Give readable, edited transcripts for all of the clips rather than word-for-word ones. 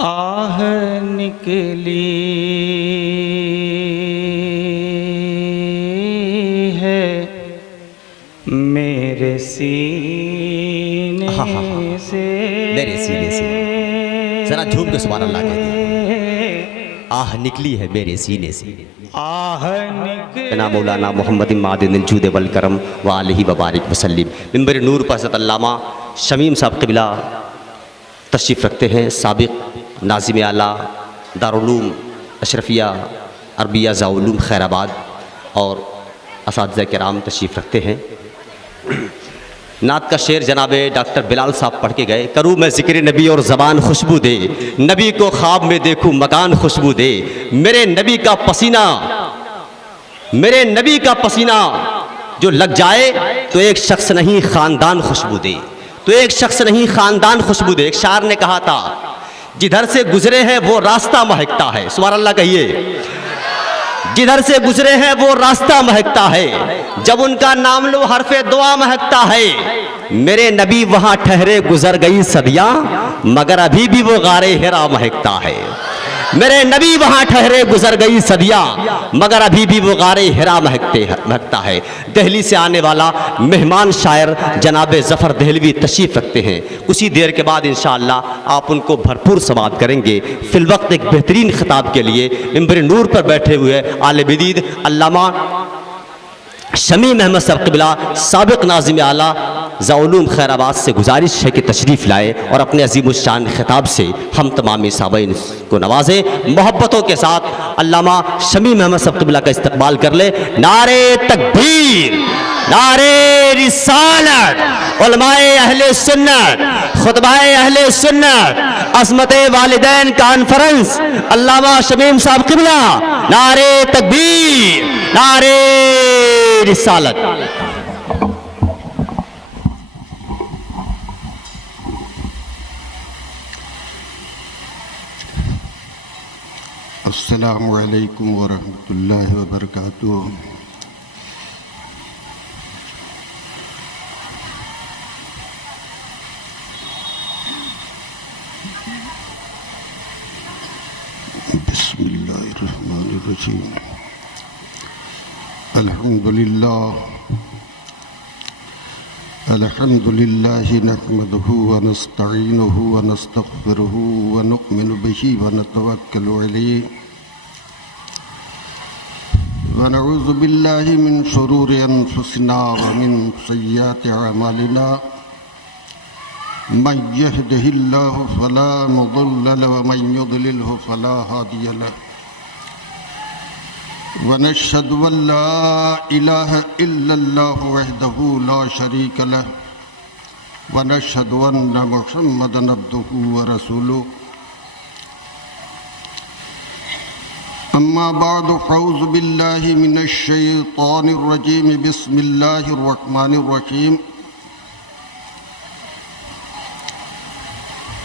آہ نکلی ہے میرے سینے سے، میرے سینے سے، ذرا جھوم کے سبحان اللہ کہتے ہیں، آہ نکلی ہے میرے سینے سے۔ آہ نکلی جناب مولانا محمد معدن الجود والکرم وآلہ وبارک وسلم۔ ممبر نور پر حضرت علامہ شمیم صاحب قبلہ تشریف رکھتے ہیں، سابق ناظم اعلیٰ دارالعلوم اشرفیہ عربیہ ذاعلوم خیر آباد، اور اساتذہ کرام تشریف رکھتے ہیں۔ نعت کا شعر جناب ڈاکٹر بلال صاحب پڑھ کے گئے، کروں میں ذکر نبی اور زبان خوشبو دے، نبی کو خواب میں دیکھوں مکان خوشبو دے، میرے نبی کا پسینہ، میرے نبی کا پسینہ جو لگ جائے تو ایک شخص نہیں خاندان خوشبو دے، تو ایک شخص نہیں خاندان خوشبو دے۔ ایک شاعر نے کہا تھا جدھر سے گزرے ہیں وہ راستہ مہکتا ہے، سبحان اللہ کہیے، جدھر سے گزرے ہیں وہ راستہ مہکتا ہے، جب ان کا نام لو حرف دعا مہکتا ہے، میرے نبی وہاں ٹھہرے گزر گئی صدیاں مگر ابھی بھی وہ غار حرا مہکتا ہے، میرے نبی وہاں ٹھہرے گزر گئی صدیاں مگر ابھی بھی وہ غار حرا مہکتا ہے۔ دہلی سے آنے والا مہمان شاعر جناب ظفر دہلوی تشریف رکھتے ہیں، کچھ ہی دیر کے بعد انشاءاللہ آپ ان کو بھرپور سماعت کریں گے۔ فی الوقت ایک بہترین خطاب کے لیے ممبر نور پر بیٹھے ہوئے عالم دید علامہ شمیم احمد صاحب قبلہ سابق ناظم اعلیٰ ذاعلوم خیر آباد سے گزارش ہے کہ تشریف لائے اور اپنے عظیم الشان خطاب سے ہم تمامی سامعین کو نوازیں۔ محبتوں کے ساتھ علامہ شمیم احمد صاحب قبلہ کا استقبال کر لے۔ نعرہ تکبیر، نعرہ رسالت، علماء اہل سنت، خطبہ اہل سنت، عصمت والدین کانفرنس، علامہ شمیم صاحب قبلہ، نعرہ تکبیر، نعرہ رسالت۔ السلام علیکم ورحمۃ اللہ وبرکاتہ۔ بسم اللہ الرحمن الرحیم۔ الحمد للہ نحمدہ ونستعینہ ونستغفرہ ونؤمن بہ ونتوکل علیہ ونعوذ باللہ من شرور انفسنا ومن سیئات اعمالنا، من یہدہ اللہ فلا مضل له ومن یضللہ فلا ہادی له، ونشهد ان لا الہ الا اللہ وحدہ لا شریک له، ونشهد ان محمدا عبدہ ورسولہ۔ اما بعد فاعوذ باللہ من الشیطان الرجیم، بسم اللہ الرحمن الرحیم۔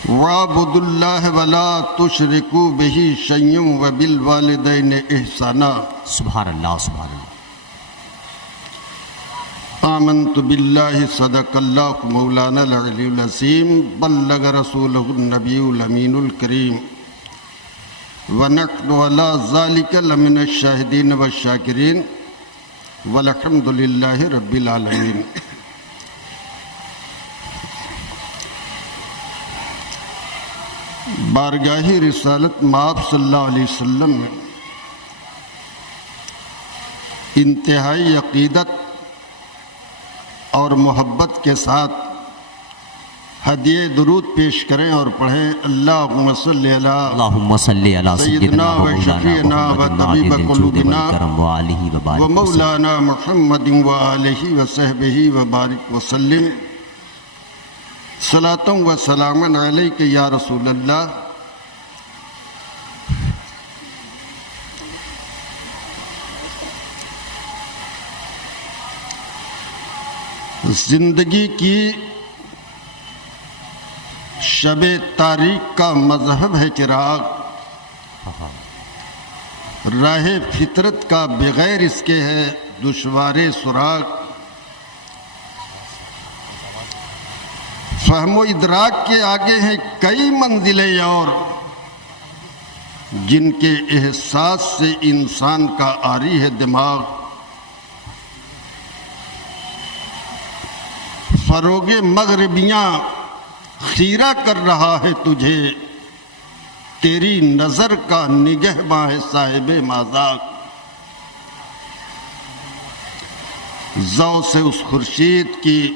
وَاعْبُدُوا اللَّهَ وَلَا تُشْرِكُوا بِهِ شَيْئًا وَبِالْوَالِدَيْنِ إِحْسَانًا۔ سبحان اللہ، سبحان اللہ۔ آمنت باللہ صدق اللہ مولانا العلی العظیم، بلغ رسولہ النبی الامین الکریم، ونحن علی ذلک لمن الشاہدین والشاکرین، والحمد للہ رب العالمین۔ بارگاہ رسالت مآب صلی اللہ علیہ وسلم میں انتہائی عقیدت اور محبت کے ساتھ ہدیہ درود پیش کریں اور پڑھیں۔ اللہم صلی علی سیدنا و شفیعنا و طبیب قلوبنا و مولانا محمد و آلہ و صحبہ و بارک وسلم۔ صلاۃ و سلام علیک یا رسول اللہ۔ زندگی کی شب تاریک کا مذہب ہے چراغ، راہ فطرت کا بغیر اس کے ہے دشوار سراغ۔ فہم و ادراک کے آگے ہیں کئی منزلیں اور جن کے احساس سے انسان کا عاری ہے دماغ، فروغ مغربیاں خیرہ کر رہا ہے تجھے، تیری نظر کا نگہباں ہے صاحب مذاق۔ ذو سے اس خورشید کی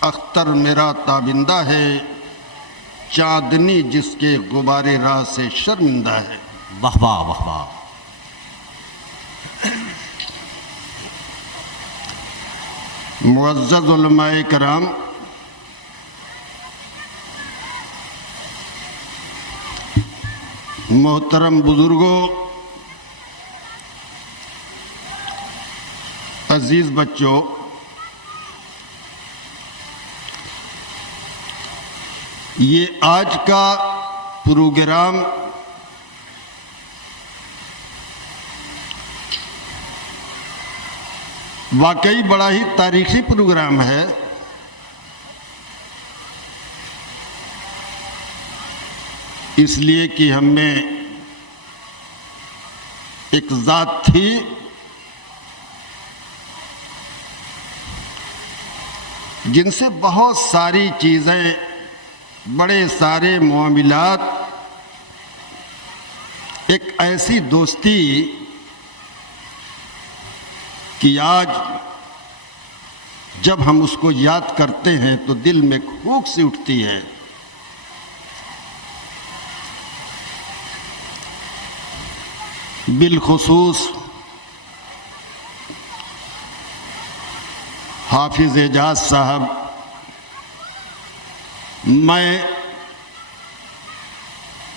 اختر میرا تابندہ ہے، چاندنی جس کے غبار راہ سے شرمندہ ہے۔ واہ واہ واہ واہ۔ معزز علماء کرام، محترم بزرگوں، عزیز بچوں، یہ آج کا پروگرام واقعی بڑا ہی تاریخی پروگرام ہے۔ اس لیے کہ ہم میں ایک ذات تھی جن سے بہت ساری چیزیں، بڑے سارے معاملات، ایک ایسی دوستی کہ آج جب ہم اس کو یاد کرتے ہیں تو دل میں پھونک سی اٹھتی ہے۔ بالخصوص حافظ اعجاز صاحب، میں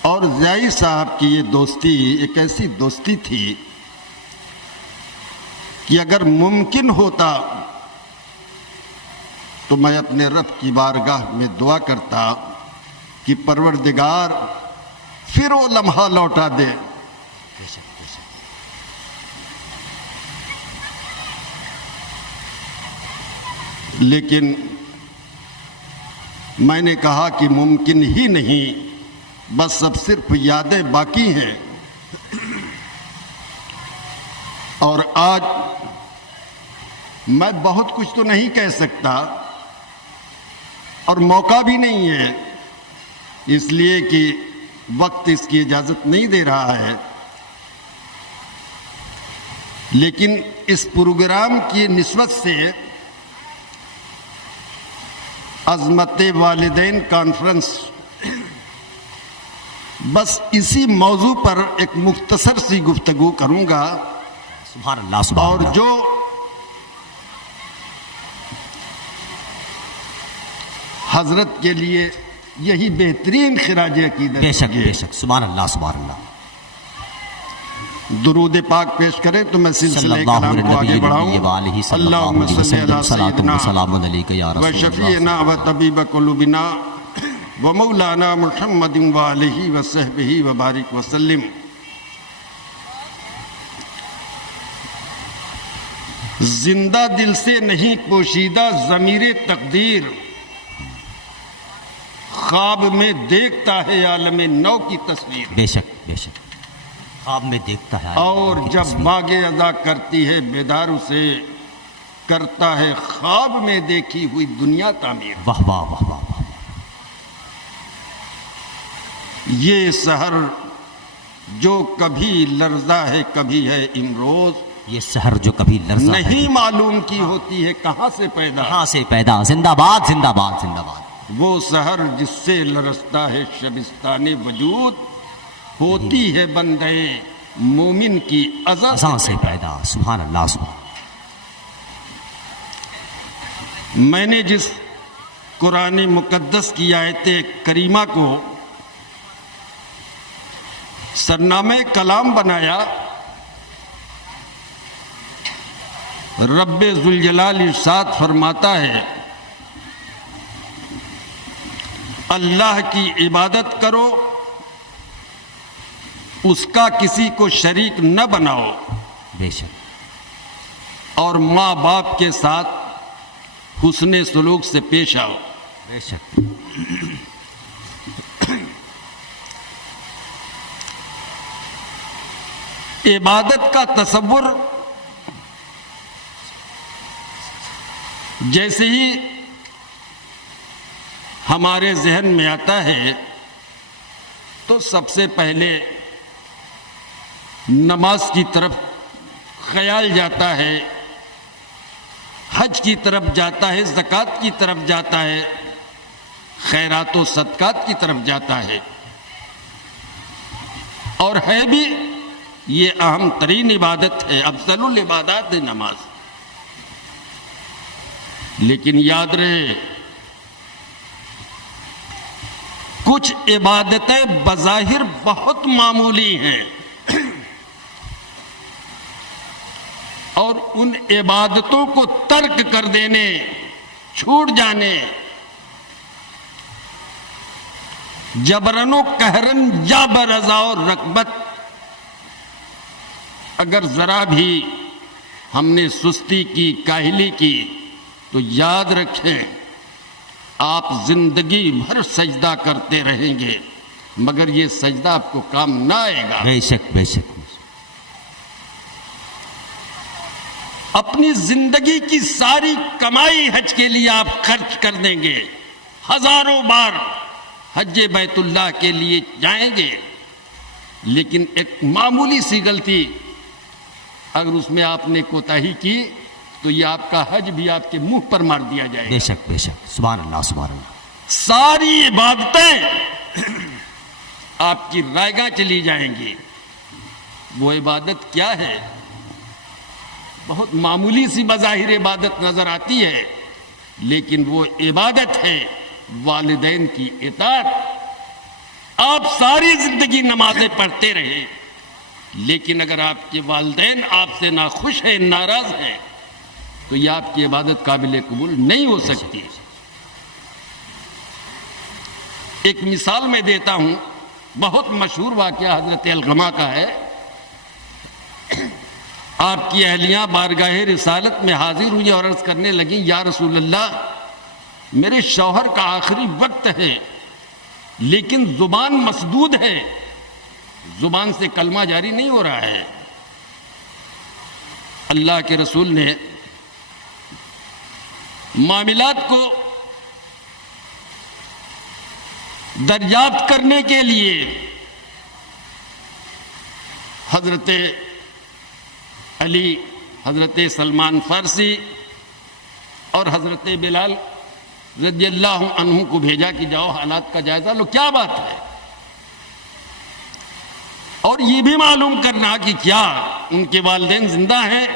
اور ضیائی صاحب کی یہ دوستی ایک ایسی دوستی تھی کہ اگر ممکن ہوتا تو میں اپنے رب کی بارگاہ میں دعا کرتا کہ پروردگار پھر وہ لمحہ لوٹا دے۔ لیکن میں نے کہا کہ ممکن ہی نہیں، بس اب صرف یادیں باقی ہیں۔ اور آج میں بہت کچھ تو نہیں کہہ سکتا اور موقع بھی نہیں ہے، اس لیے کہ وقت اس کی اجازت نہیں دے رہا ہے۔ لیکن اس پروگرام کی نسبت سے عظمت والدین کانفرنس، بس اسی موضوع پر ایک مختصر سی گفتگو کروں گا۔ سبحان اللہ سبحان اور اللہ۔ جو حضرت کے لیے یہی بہترین خراج عقیدت بے شک ہے۔ بے شک، سبحان اللہ سبحان اللہ۔ درود پاک پیش کریں تو میں سلسلہ کلام کو آگے بڑھاؤں۔ اللہم صلی علی سیدنا و شفیعنا و طبیب قلوبنا و مولانا محمد و آلہ و صحبہ و بارک وسلم۔ زندہ دل سے نہیں پوشیدہ ضمیر تقدیر، خواب میں دیکھتا ہے عالم نو کی تصویر۔ بے شک بے شک، خواب میں دیکھتا ہے اور جب باغ ادا کرتی ہے بیدار اسے، کرتا ہے خواب میں دیکھی ہوئی دنیا تعمیر۔ واہ واہ واہ واہ واہ۔ یہ سحر جو کبھی لرزا ہے کبھی ہے امروز، یہ سحر جو کبھی لرزا ہے، نہیں معلوم کی ہوتی ہے کہاں سے پیدا۔ کہاں سے پیدا۔ زندہ باد زندہ باد زندہ باد۔ وہ سحر جس سے لرزتا ہے شبستان وجود، ہوتی ہے بندے مومن کی ازاں سے پیدا۔ سبحان اللہ سبحان۔ میں نے جس قرآن مقدس کی آیت کریمہ کو سرنامہ کلام بنایا، رب ذوالجلال ارشاد فرماتا ہے، اللہ کی عبادت کرو، اس کا کسی کو شریک نہ بناؤ، بے شک اور ماں باپ کے ساتھ حسن سلوک سے پیش آؤ۔ بے شک۔ عبادت کا تصور جیسے ہی ہمارے ذہن میں آتا ہے تو سب سے پہلے نماز کی طرف خیال جاتا ہے، حج کی طرف جاتا ہے، زکوٰۃ کی طرف جاتا ہے، خیرات و صدقات کی طرف جاتا ہے، اور ہے بھی یہ اہم ترین عبادت ہے، افضل العبادات ہے نماز۔ لیکن یاد رہے کچھ عبادتیں بظاہر بہت معمولی ہیں اور ان عبادتوں کو ترک کر دینے، چھوٹ جانے، جبرن و قہرن یا برضا و رغبت اگر ذرا بھی ہم نے سستی کی، کاہلی کی، تو یاد رکھیں آپ زندگی بھر سجدہ کرتے رہیں گے مگر یہ سجدہ آپ کو کام نہ آئے گا۔ بے شک بے شک۔ اپنی زندگی کی ساری کمائی حج کے لیے آپ خرچ کر دیں گے، ہزاروں بار حج بیت اللہ کے لیے جائیں گے، لیکن ایک معمولی سی غلطی اگر اس میں آپ نے کوتاہی کی تو یہ آپ کا حج بھی آپ کے منہ پر مار دیا جائے گا۔ بے شک بے شک، سبحان اللہ سبحان اللہ۔ ساری عبادتیں آپ کی رائیگاں چلی جائیں گی۔ وہ عبادت کیا ہے؟ بہت معمولی سی بظاہر عبادت نظر آتی ہے، لیکن وہ عبادت ہے والدین کی اطاعت۔ آپ ساری زندگی نمازیں پڑھتے رہے، لیکن اگر آپ کے والدین آپ سے ناخوش ہیں، ناراض ہیں، تو یہ آپ کی عبادت قابل قبول نہیں ہو سکتی۔ ایک مثال میں دیتا ہوں، بہت مشہور واقعہ حضرت علقمہ کا ہے۔ آپ کی اہلیاں بارگاہ رسالت میں حاضر ہوئی اور عرض کرنے لگیں، یا رسول اللہ، میرے شوہر کا آخری وقت ہے لیکن زبان مسدود ہے، زبان سے کلمہ جاری نہیں ہو رہا ہے۔ اللہ کے رسول نے معاملات کو دریافت کرنے کے لیے حضرت علی، حضرت سلمان فارسی اور حضرت بلال رضی اللہ عنہ کو بھیجا کہ جاؤ حالات کا جائزہ لو، کیا بات ہے، اور یہ بھی معلوم کرنا کہ کیا ان کے والدین زندہ ہیں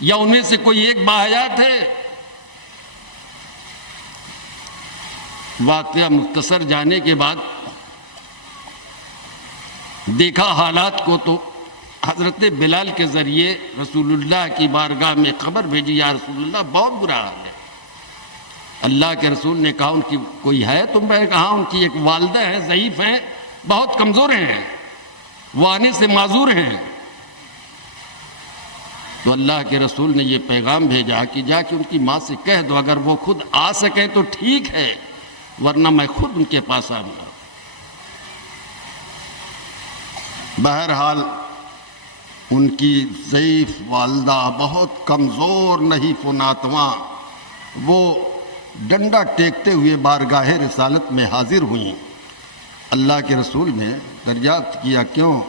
یا ان میں سے کوئی ایک باحیات ہے۔ واقعہ مختصر جانے کے بعد دیکھا حالات کو تو حضرت بلال کے ذریعے رسول اللہ کی بارگاہ میں خبر بھیجی، یا رسول اللہ بہت برا حال ہے۔ اللہ کے رسول نے کہا ان کی کوئی ہے؟ تم نے کہا ان کی ایک والدہ ہے، ضعیف ہیں، بہت کمزور ہیں، وہ آنے سے معذور ہیں۔ تو اللہ کے رسول نے یہ پیغام بھیجا کہ جا کے ان کی ماں سے کہہ دو اگر وہ خود آ سکیں تو ٹھیک ہے، ورنہ میں خود ان کے پاس آؤں گا۔ بہرحال ان کی ضعیف والدہ، بہت کمزور، نحیف و ناتواں، وہ ڈنڈا ٹیکتے ہوئے بارگاہ رسالت میں حاضر ہوئیں۔ اللہ کے رسول نے دریافت کیا، کیوں؟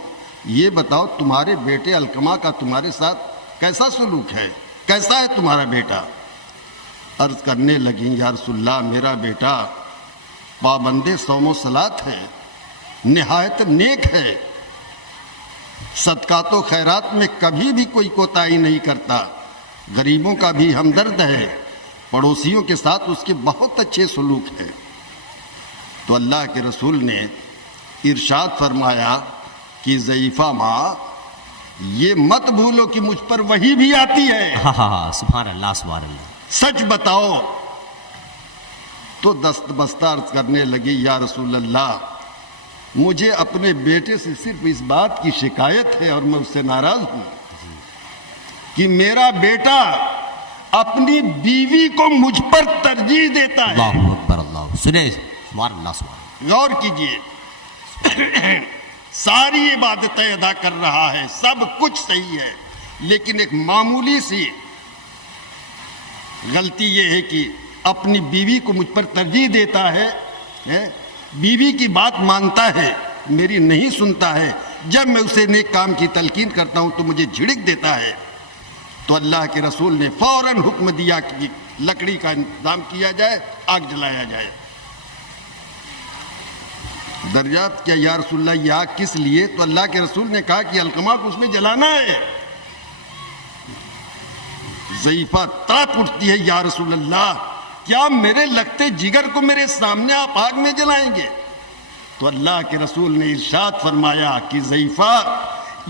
یہ بتاؤ تمہارے بیٹے علقمہ کا تمہارے ساتھ کیسا سلوک ہے، کیسا ہے تمہارا بیٹا؟ عرض کرنے لگیں، یا رسول اللہ، میرا بیٹا پابند صوم و صلات ہے، نہایت نیک ہے، صدقات و خیرات میں کبھی بھی کوئی کوتاہی نہیں کرتا، غریبوں کا بھی ہمدرد ہے، پڑوسیوں کے ساتھ اس کے بہت اچھے سلوک ہے۔ تو اللہ کے رسول نے ارشاد فرمایا کہ ضعیفہ ماں، یہ مت بھولو کہ مجھ پر وحی بھی آتی ہے۔ سبحان اللہ سبحان اللہ۔ سچ بتاؤ۔ تو دست بستہ عرض کرنے لگی، یا رسول اللہ، مجھے اپنے بیٹے سے صرف اس بات کی شکایت ہے اور میں اس سے ناراض ہوں کہ میرا بیٹا اپنی بیوی کو مجھ پر ترجیح دیتا ہے۔ اللہ اکبر، اللہ سنے، سبحان اللہ سبحان اللہ۔ غور کیجئے، ساری عبادتیں ادا کر رہا ہے، سب کچھ صحیح ہے، لیکن ایک معمولی سی غلطی یہ ہے کہ اپنی بیوی کو مجھ پر ترجیح دیتا ہے، بیوی کی بات مانتا ہے، میری نہیں سنتا ہے، جب میں اسے نیک کام کی تلقین کرتا ہوں تو مجھے جھڑک دیتا ہے۔ تو اللہ کے رسول نے فوراً حکم دیا کہ لکڑی کا انتظام کیا جائے، آگ جلایا جائے۔ درجات کیا یا رسول اللہ یہ آگ کس لیے؟ تو اللہ کے رسول نے کہا کہ علقمہ کو اس میں جلانا ہے۔ ضعیفہ تڑپ اٹھتی ہے، یا رسول اللہ کیا میرے لگتے جگر کو میرے سامنے آپ آگ میں جلائیں گے؟ تو اللہ کے رسول نے ارشاد فرمایا کہ ضعیفہ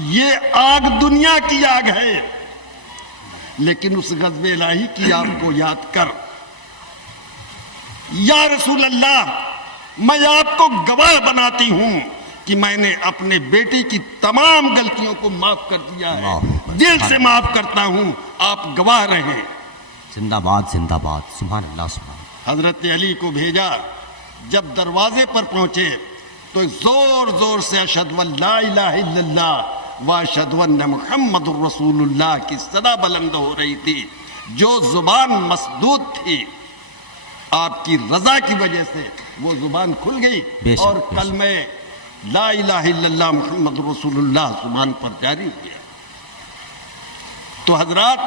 یہ آگ دنیا کی آگ ہے، لیکن اس غضب الہی کی آگ کو یاد کر۔ یا رسول اللہ میں آپ کو گواہ بناتی ہوں کہ میں نے اپنے بیٹی کی تمام غلطیوں کو معاف کر دیا ہے، دل سے معاف کرتا ہوں، آپ گواہ رہیں۔ زندہ باد زندہ باد، سبحان اللہ سبحان اللہ۔ حضرت علی کو بھیجا، جب دروازے پر پہنچے تو زور زور سے اشہد ان لا الہ الا اللہ واشہد ان محمد الرسول اللہ کی صدا بلند ہو رہی تھی۔ جو زبان مسدود تھی، آپ کی رضا کی وجہ سے وہ زبان کھل گئی اور کلمہ لا الہ الا اللہ محمد رسول اللہ زبان پر جاری ہو گیا۔ تو حضرات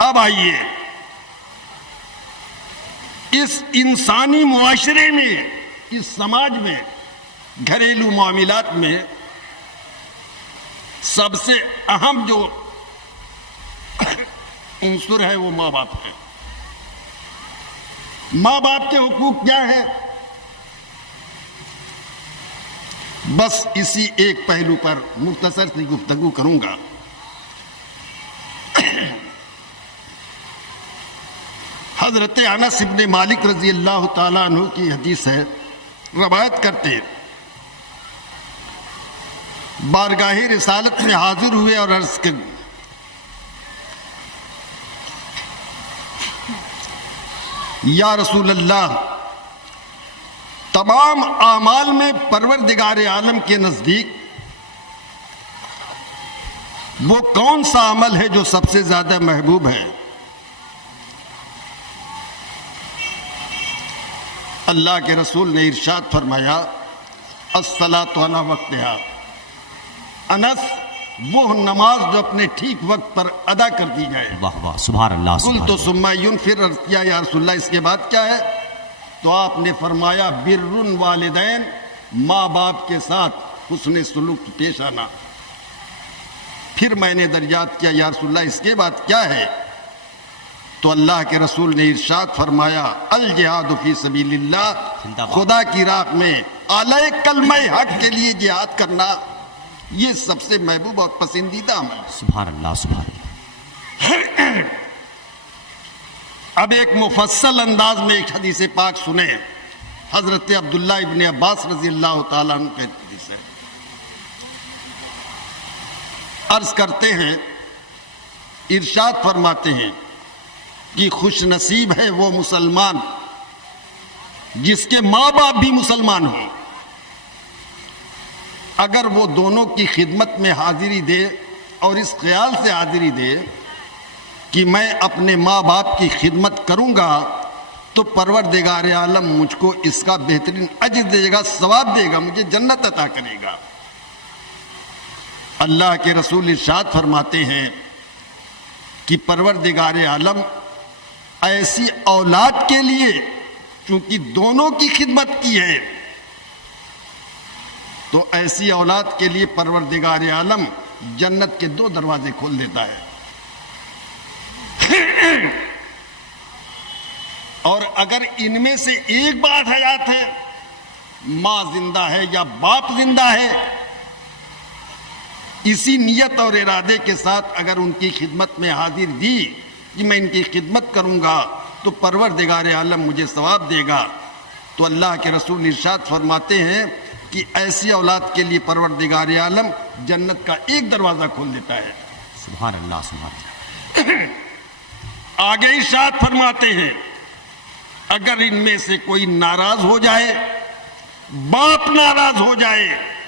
اب آئیے، اس انسانی معاشرے میں، اس سماج میں، گھریلو معاملات میں سب سے اہم جو عنصر ہے وہ ماں باپ ہے۔ ماں باپ کے حقوق کیا ہیں؟ بس اسی ایک پہلو پر مختصر سی گفتگو کروں گا۔ حضرت انس بن مالک رضی اللہ تعالیٰ عنہ کی حدیث ہے، روایت کرتے بارگاہ رسالت میں حاضر ہوئے اور عرض کر یا رسول اللہ تمام اعمال میں پروردگار عالم کے نزدیک وہ کون سا عمل ہے جو سب سے زیادہ محبوب ہے؟ اللہ کے رسول نے ارشاد فرمایا الصلاۃ علی وقتہا، انس وہ نماز جو اپنے ٹھیک وقت پر ادا کر دی جائے۔ واہ واہ سبحان اللہ سبحان قلت ثم ينفر، کیا یا رسول اللہ اس کے بعد کیا ہے؟ تو آپ نے فرمایا بر والدین، ماں باپ کے ساتھ حسن سلوک پیش آنا۔ پھر میں نے دریافت کیا یا رسول اللہ اس کے بعد کیا ہے؟ تو اللہ کے رسول نے ارشاد فرمایا الجہاد فی سبیل اللہ، خدا کی راہ میں اعلی کلمہ حق کے لیے جہاد کرنا، یہ سب سے محبوب اور پسندیدہ عمل ہے۔ سبحان اللہ سبحان اللہ۔ اب ایک مفصل انداز میں ایک حدیث پاک سنیں، حضرت عبداللہ ابن عباس رضی اللہ تعالیٰ عنہ کی حدیث ہے۔ عرض کرتے ہیں، ارشاد فرماتے ہیں کہ خوش نصیب ہے وہ مسلمان جس کے ماں باپ بھی مسلمان ہوں، اگر وہ دونوں کی خدمت میں حاضری دے اور اس خیال سے حاضری دے کہ میں اپنے ماں باپ کی خدمت کروں گا تو پروردگار عالم مجھ کو اس کا بہترین اجر دے گا، ثواب دے گا، مجھے جنت عطا کرے گا۔ اللہ کے رسول ارشاد فرماتے ہیں کہ پروردگار عالم ایسی اولاد کے لیے، چونکہ دونوں کی خدمت کی ہے، تو ایسی اولاد کے لیے پروردگار عالم جنت کے 2 دروازے کھول دیتا ہے۔ اور اگر ان میں سے ایک بات حیات ہے، ماں زندہ ہے یا باپ زندہ ہے، اسی نیت اور ارادے کے ساتھ اگر ان کی خدمت میں حاضر دی کہ میں ان کی خدمت کروں گا تو پروردگار عالم مجھے ثواب دے گا، تو اللہ کے رسول ارشاد فرماتے ہیں کہ ایسی اولاد کے لیے پروردگار عالم جنت کا 1 دروازہ کھول دیتا ہے۔ سبحان اللہ سبحان اللہ۔ آگے ارشاد فرماتے ہیں اگر ان میں سے کوئی ناراض ہو جائے، باپ ناراض ہو جائے،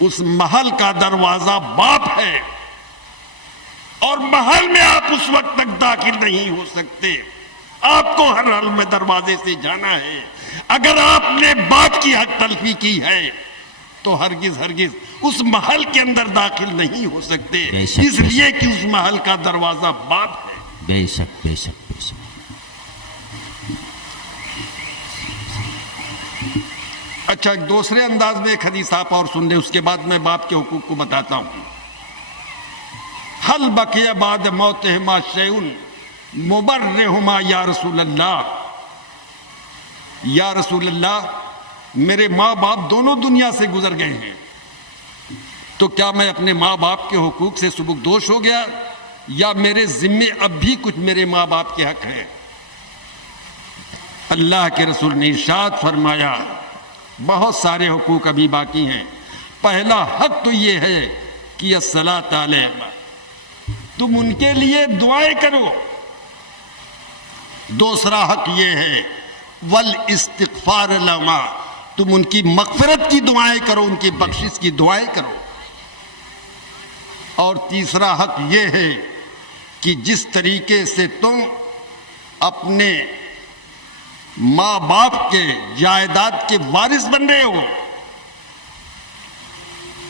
اس محل کا دروازہ باپ ہے، اور محل میں آپ اس وقت تک داخل نہیں ہو سکتے، آپ کو ہر حال میں دروازے سے جانا ہے۔ اگر آپ نے باپ کی حق تلفی کی ہے تو ہرگز ہرگز اس محل کے اندر داخل نہیں ہو سکتے، اس لیے کہ اس محل کا دروازہ باپ ہے۔ بے شک بے شک بے شک۔ اچھا، ایک دوسرے انداز میں ایک حدیث آپ اور سن لیں، اس کے بعد میں باپ کے حقوق کو بتاتا ہوں۔ حل بقی بعد موتہما شیء مبرہما یا رسول اللہ، یا رسول اللہ میرے ماں باپ دونوں دنیا سے گزر گئے ہیں، تو کیا میں اپنے ماں باپ کے حقوق سے سبکدوش ہو گیا، یا میرے ذمے اب بھی کچھ میرے ماں باپ کے حق ہے؟ اللہ کے رسول نے ارشاد فرمایا بہت سارے حقوق ابھی باقی ہیں۔ پہلا حق تو یہ ہے کہ الصلاۃ علیہم، تم ان کے لیے دعائیں کرو۔ دوسرا حق یہ ہے والاستغفار لہما، تم ان کی مغفرت کی دعائیں کرو، ان کی بخشش کی دعائیں کرو۔ اور تیسرا حق یہ ہے کہ جس طریقے سے تم اپنے ماں باپ کے جائیداد کے وارث بن رہے ہو،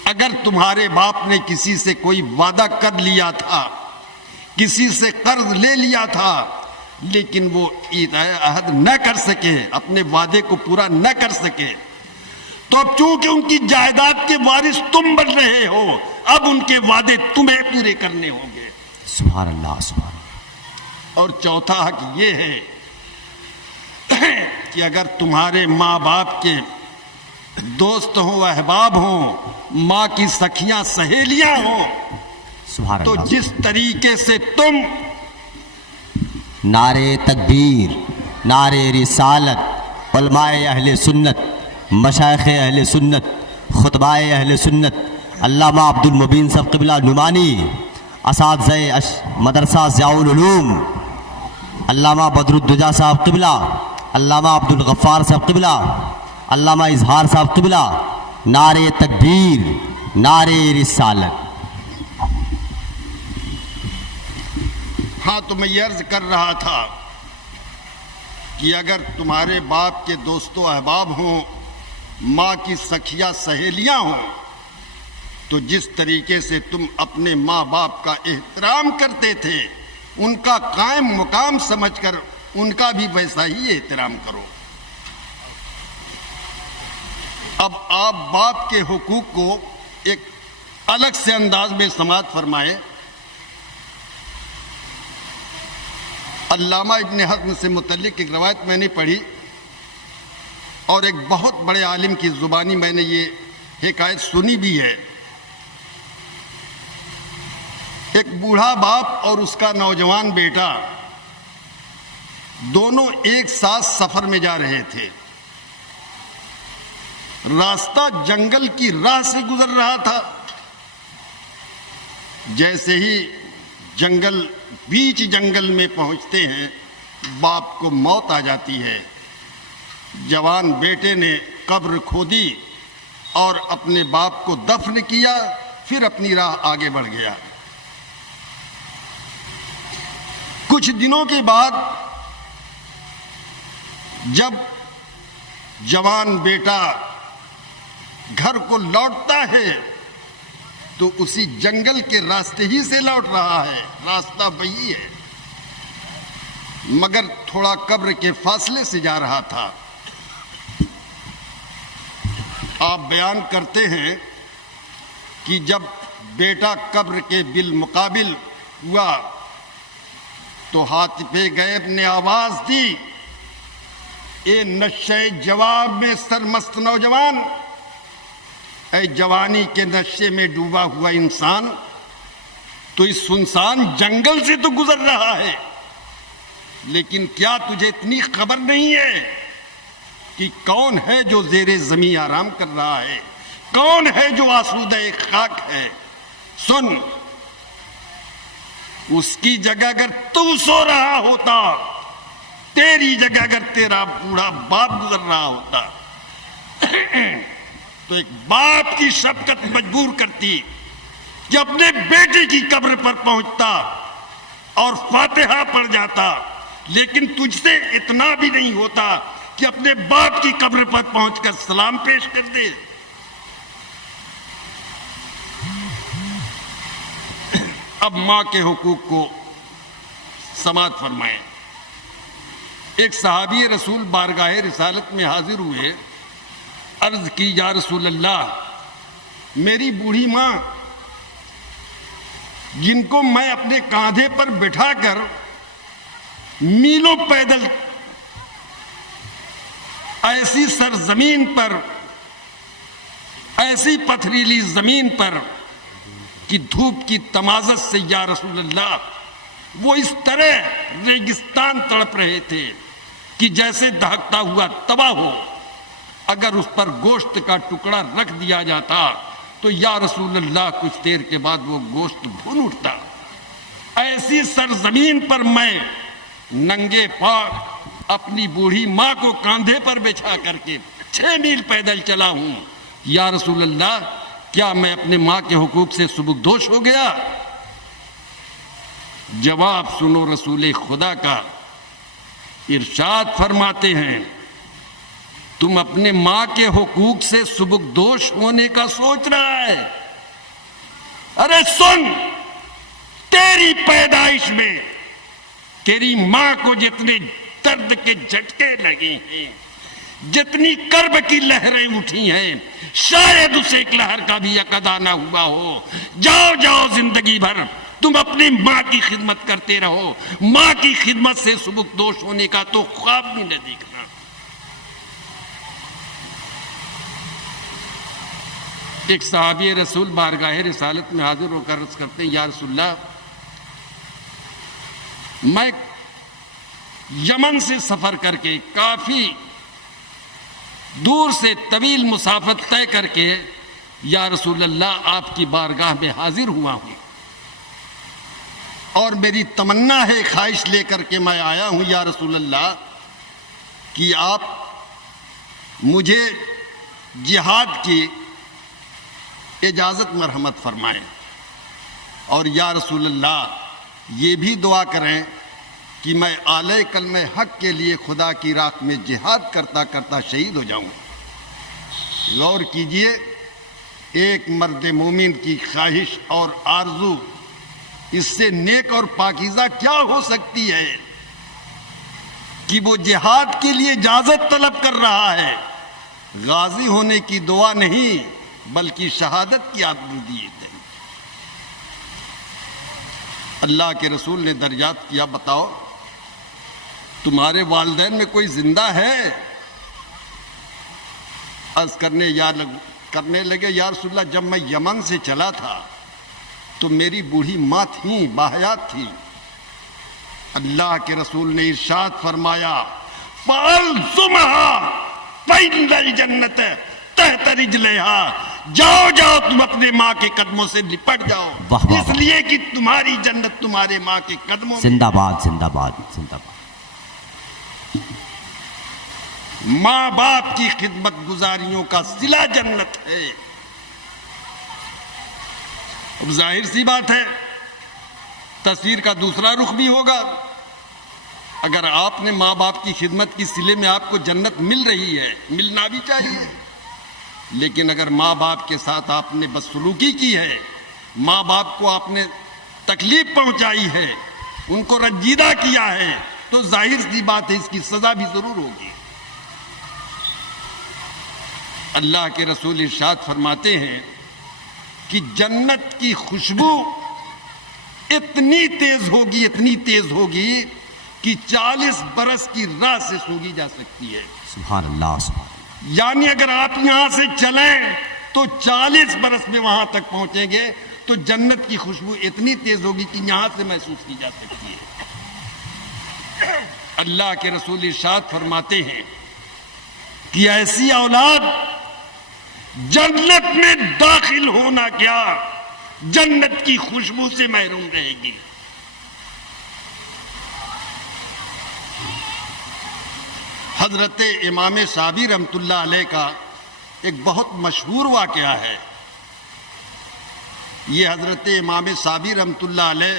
اگر تمہارے باپ نے کسی سے کوئی وعدہ کر لیا تھا، کسی سے قرض لے لیا تھا، لیکن وہ عہد نہ کر سکے، اپنے وعدے کو پورا نہ کر سکے، تو اب چونکہ ان کی جائیداد کے وارث تم بن رہے ہو، اب ان کے وعدے تمہیں پورے کرنے ہوں گے۔ سبحان اللہ سبحان اللہ۔ اور چوتھا حق یہ ہے کہ اگر تمہارے ماں باپ کے دوست ہوں، احباب ہوں، ماں کی سکھیاں سہیلیاں ہوں، سبحان تو اللہ۔ جس طریقے سے تم نعرے تکبیر، نعرے رسالت، علماء اہل سنت، مشائخ اہل سنت، خطباء اہل سنت، علامہ عبد المبین صاحب قبلہ نعمانی، اساتذہ مدرسہ ضیاء العلوم، علامہ بدر الدجا صاحب قبلہ، علامہ عبد الغفار صاحب قبلہ، علامہ اظہار صاحب قبلہ، نعرے تکبیر، نعرے رسالت۔ ہاں، تو میں یہ عرض کر رہا تھا کہ اگر تمہارے باپ کے دوست و احباب ہوں، ماں کی سکھیاں سہیلیاں ہوں، تو جس طریقے سے تم اپنے ماں باپ کا احترام کرتے تھے، ان کا قائم مقام سمجھ کر ان کا بھی ویسا ہی احترام کرو۔ اب آپ باپ کے حقوق کو ایک الگ سے انداز میں سماعت فرمائیں۔ علامہ ابن حزم سے متعلق ایک روایت میں نے پڑھی، اور ایک بہت بڑے عالم کی زبانی میں نے یہ حکایت سنی بھی ہے۔ ایک بوڑھا باپ اور اس کا نوجوان بیٹا دونوں ایک ساتھ سفر میں جا رہے تھے۔ راستہ جنگل کی راہ سے گزر رہا تھا۔ جیسے ہی بیچ جنگل میں پہنچتے ہیں، باپ کو موت آ جاتی ہے۔ جوان بیٹے نے قبر کھودی اور اپنے باپ کو دفن کیا، پھر اپنی راہ آگے بڑھ گیا۔ کچھ دنوں کے بعد جب جوان بیٹا گھر کو لوٹتا ہے تو اسی جنگل کے راستے ہی سے لوٹ رہا ہے، راستہ وہی ہے، مگر تھوڑا قبر کے فاصلے سے جا رہا تھا۔ آپ بیان کرتے ہیں کہ جب بیٹا قبر کے بالمقابل ہوا تو ہاتھ پہ غیب نے آواز دی، اے نشے جواب میں سرمست نوجوان، اے جوانی کے نشے میں ڈوبا ہوا انسان، تو اس سنسان جنگل سے تو گزر رہا ہے، لیکن کیا تجھے اتنی خبر نہیں ہے کہ کون ہے جو زیر زمین آرام کر رہا ہے، کون ہے جو آسودہ خاک ہے؟ سن، اس کی جگہ اگر تو سو رہا ہوتا، تیری جگہ اگر تیرا بوڑھا باپ گزر رہا ہوتا، تو ایک باپ کی شفقت مجبور کرتی کہ اپنے بیٹے کی قبر پر پہنچتا اور فاتحہ پڑھ جاتا، لیکن تجھ سے اتنا بھی نہیں ہوتا کہ اپنے باپ کی قبر پر پہنچ کر سلام پیش کر دے۔ اب ماں کے حقوق کو سماعت فرمائیں۔ ایک صحابی رسول بارگاہ رسالت میں حاضر ہوئے، عرض کی یا رسول اللہ، میری بوڑھی ماں جن کو میں اپنے کاندھے پر بٹھا کر میلوں پیدل ایسی سرزمین پر، ایسی پتھریلی زمین پر کہ دھوپ کی تمازت سے یا رسول اللہ وہ اس طرح ریگستان تڑپ رہے تھے کہ جیسے دہکتا ہوا تباہ ہو، اگر اس پر گوشت کا ٹکڑا رکھ دیا جاتا تو یا رسول اللہ کچھ دیر کے بعد وہ گوشت بھون اٹھتا۔ ایسی سرزمین پر میں ننگے پاؤں اپنی بوڑھی ماں کو کاندھے پر بچھا کر کے 6 میل پیدل چلا ہوں، یا رسول اللہ کیا میں اپنے ماں کے حقوق سے سبکدوش ہو گیا؟ جواب سنو رسول خدا کا، ارشاد فرماتے ہیں تم اپنے ماں کے حقوق سے سبکدوش ہونے کا سوچ رہا ہے؟ ارے سن، تیری پیدائش میں تیری ماں کو جتنے درد کے جھٹکے لگے ہیں، جتنی کرب کی لہریں اٹھی ہیں، شاید اسے ایک لہر کا بھی ادا نہ ہوا ہو۔ جاؤ جاؤ، زندگی بھر تم اپنی ماں کی خدمت کرتے رہو، ماں کی خدمت سے سبکدوش ہونے کا تو خواب بھی نہ دیکھنا۔ ایک صحابی رسول بارگاہ رسالت میں حاضر ہو کر عرض کرتے ہیں یا رسول اللہ، میں یمن سے سفر کر کے کافی دور سے طویل مسافت طے کر کے یا رسول اللہ آپ کی بارگاہ میں حاضر ہوا ہوں، اور میری تمنا ہے، خواہش لے کر کے میں آیا ہوں یا رسول اللہ کہ آپ مجھے جہاد کی اجازت مرحمت فرمائیں، اور یا رسول اللہ یہ بھی دعا کریں کہ میں اعلی کلمہ حق کے لیے خدا کی راہ میں جہاد کرتا کرتا شہید ہو جاؤں۔ غور کیجئے، ایک مرد مومن کی خواہش اور آرزو اس سے نیک اور پاکیزہ کیا ہو سکتی ہے کہ وہ جہاد کے لیے اجازت طلب کر رہا ہے، غازی ہونے کی دعا نہیں بلکہ شہادت کی آرزو دی ہے۔ اللہ کے رسول نے دریافت کیا، بتاؤ تمہارے والدین میں کوئی زندہ ہے؟ عرض کرنے لگے یا رسول اللہ، جب میں یمن سے چلا تھا تو میری بوڑھی ماں تھیں، باحیات تھی۔ اللہ کے رسول نے ارشاد فرمایا فَأَلْزُمْهَا فَإِنَّ الْجَنَّةَ تَحْتَ رِجْلِهَا، جاؤ جاؤ تم اپنے ماں کے قدموں سے لپٹ جاؤ، اس لیے کہ تمہاری جنت تمہارے ماں کے قدموں میں۔ زندہ باد، زندہ باد، زندہ باد۔ ماں باپ کی خدمت گزاریوں کا صلہ جنت ہے۔ اب ظاہر سی بات ہے، تصویر کا دوسرا رخ بھی ہوگا۔ اگر آپ نے ماں باپ کی خدمت کی صلے میں آپ کو جنت مل رہی ہے، ملنا بھی چاہیے، لیکن اگر ماں باپ کے ساتھ آپ نے بدسلوکی کی ہے، ماں باپ کو آپ نے تکلیف پہنچائی ہے، ان کو رنجیدہ کیا ہے، تو ظاہر سی بات ہے اس کی سزا بھی ضرور ہوگی۔ اللہ کے رسول ارشاد فرماتے ہیں کہ جنت کی خوشبو اتنی تیز ہوگی، اتنی تیز ہوگی کہ 40 برس کی راہ سے سونگھی جا سکتی ہے۔ سبحان اللہ، سبحان اللہ۔ یعنی اگر آپ یہاں سے چلیں تو 40 برس میں وہاں تک پہنچیں گے، تو جنت کی خوشبو اتنی تیز ہوگی کہ یہاں سے محسوس کی جا سکتی ہے۔ اللہ کے رسول ارشاد فرماتے ہیں کہ ایسی اولاد جنت میں داخل ہونا کیا، جنت کی خوشبو سے محروم رہے گی۔ حضرت امام شافعی رحمۃ اللہ علیہ کا ایک بہت مشہور واقعہ ہے. یہ حضرت امام صابی رحمۃ اللہ علیہ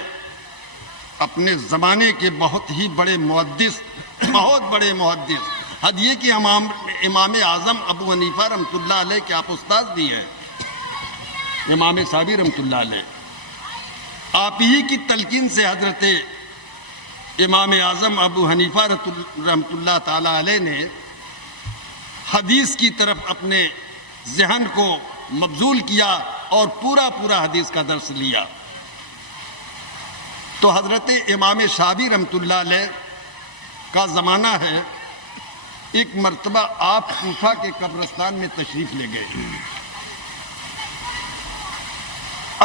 اپنے زمانے کے بہت ہی بڑے محدث، بہت بڑے محدث، حد یہ کہ امام اعظم ابو حنیفہ رحمۃ اللہ علیہ کے آپ استاد بھی ہیں. امام صابی رحمۃ اللہ علیہ آپ ہی کی تلقین سے حضرت امام اعظم ابو حنیفہ رحمۃ اللہ تعالی علیہ نے حدیث کی طرف اپنے ذہن کو مبذول کیا اور پورا حدیث کا درس لیا. تو حضرت امام شابی رحمۃ اللہ علیہ کا زمانہ ہے. ایک مرتبہ آپ کوفہ کے قبرستان میں تشریف لے گئے.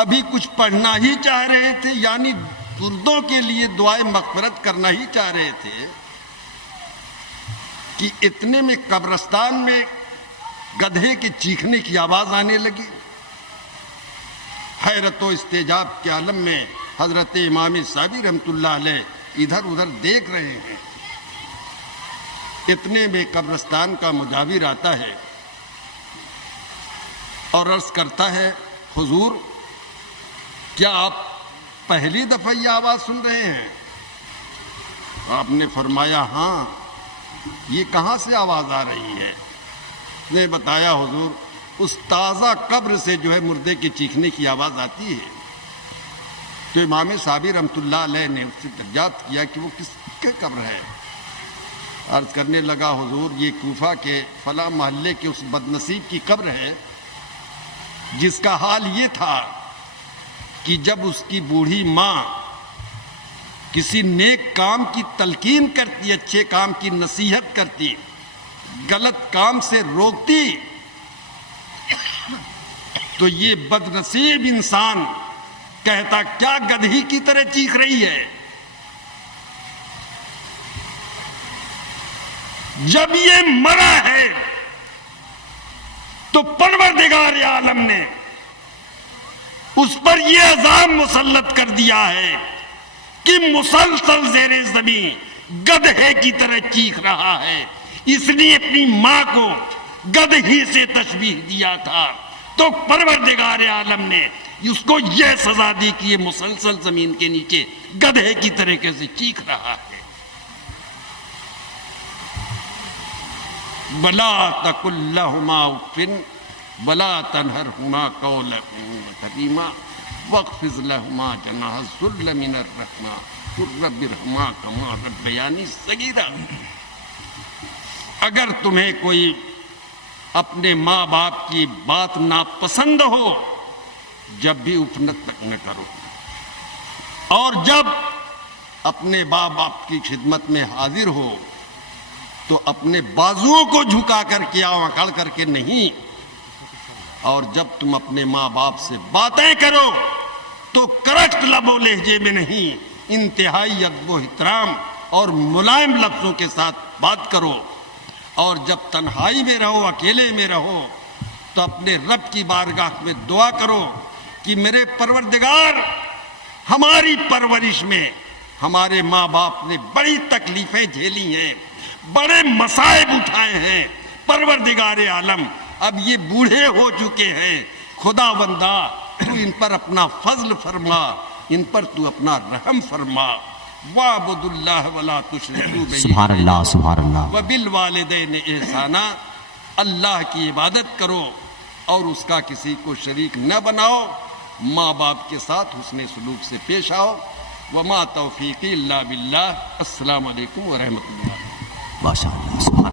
ابھی کچھ پڑھنا ہی چاہ رہے تھے، یعنی مردوں کے لیے دعائے مغفرت کرنا ہی چاہ رہے تھے کہ اتنے میں قبرستان میں گدھے کے چیخنے کی آواز آنے لگی. حیرت و استعجاب کے عالم میں حضرت امام صابی رحمۃ اللہ علیہ ادھر ادھر دیکھ رہے ہیں. اتنے میں قبرستان کا مجاور آتا ہے اور عرض کرتا ہے، حضور کیا آپ پہلی دفعہ یہ آواز سن رہے ہیں؟ آپ نے فرمایا ہاں. یہ کہاں سے آواز آ رہی ہے؟ نے بتایا حضور اس تازہ قبر سے جو ہے مردے کے چیخنے کی آواز آتی ہے. تو امام صابی رحمۃ اللہ علیہ نے اس سے دریافت کیا کہ وہ کس کے قبر ہے. عرض کرنے لگا، حضور یہ کوفہ کے فلاں محلے کے اس بدنصیب کی قبر ہے جس کا حال یہ تھا کہ جب اس کی بوڑھی ماں کسی نیک کام کی تلقین کرتی، اچھے کام کی نصیحت کرتی، غلط کام سے روکتی، تو یہ بدنصیب انسان کہتا کیا گدھی کی طرح چیخ رہی ہے. جب یہ مرا ہے تو پروردگار عالم نے اس پر یہ عذاب مسلط کر دیا ہے کہ مسلسل زیر زمین گدھے کی طرح چیخ رہا ہے. اس نے اپنی ماں کو گدھی سے تشبیہ دیا تھا، تو پروردگار عالم نے اس کو یہ سزا دی کہ یہ مسلسل زمین کے نیچے گدھے کی طریقے سے چیخ رہا ہے. بلا تقل لهما اف ولا تنهرهما قولا کریما واخفض لهما جناح الذل من الرحمة قل رب ارحمهما كما ربياني صغيرا. اگر تمہیں کوئی اپنے ماں باپ کی بات ناپسند ہو، جب بھی اپنت تک نہ کرو، اور جب اپنے ماں باپ کی خدمت میں حاضر ہو تو اپنے بازوؤں کو جھکا کر کے یا اکڑ کر کے نہیں، اور جب تم اپنے ماں باپ سے باتیں کرو تو کرخت لب و لہجے میں نہیں، انتہائی ادب و احترام اور ملائم لفظوں کے ساتھ بات کرو. اور جب تنہائی میں رہو، اکیلے میں رہو، تو اپنے رب کی بارگاہ میں دعا کرو کہ میرے پروردگار، ہماری پرورش میں ہمارے ماں باپ نے بڑی تکلیفیں جھیلی ہیں، بڑے مصائب اٹھائے ہیں. پروردگار عالم اب یہ بوڑھے ہو چکے ہیں، خدا بندہ تو ان پر اپنا فضل فرما، ان پر تو اپنا رحم فرما. وَاعْبُدُوا اللَّهَ وَلَا تُشْرِكُوا بِهِ سبحان اللہ سبحان اللہ. وَبِالْوَالِدَيْنِ إِحْسَانًا. اللہ کی عبادت کرو اور اس کا کسی کو شریک نہ بناؤ. ماں باپ کے ساتھ حسن سلوک سے پیش آؤ. وما توفیقی الا باللہ. السلام علیکم ورحمۃ اللہ. ماشاء اللہ سبحان اللہ.